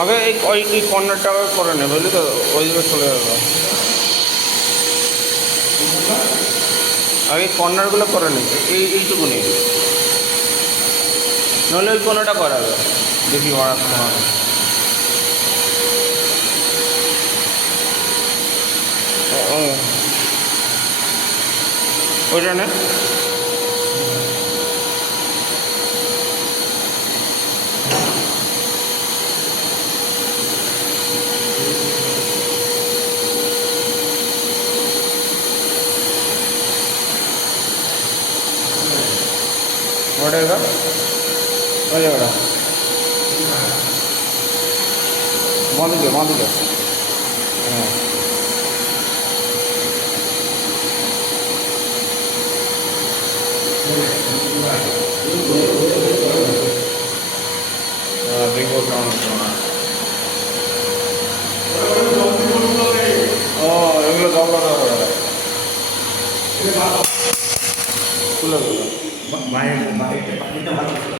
আগে এই কর্নারটা করে নে, বুঝলি তো, ওই দিকে চলে যাবে। আগে কর্নারগুলো করে নে, এইটুকুনি, নাহলে ওই কোনোটা করাবে। দেখি মারার সময় ওইটা না, ওটা এবার ওই জায়গাটা বাঁধিকে হ্যাঁ। দেখবো কেমন ও এগুলো দরকার তুলে দেবো।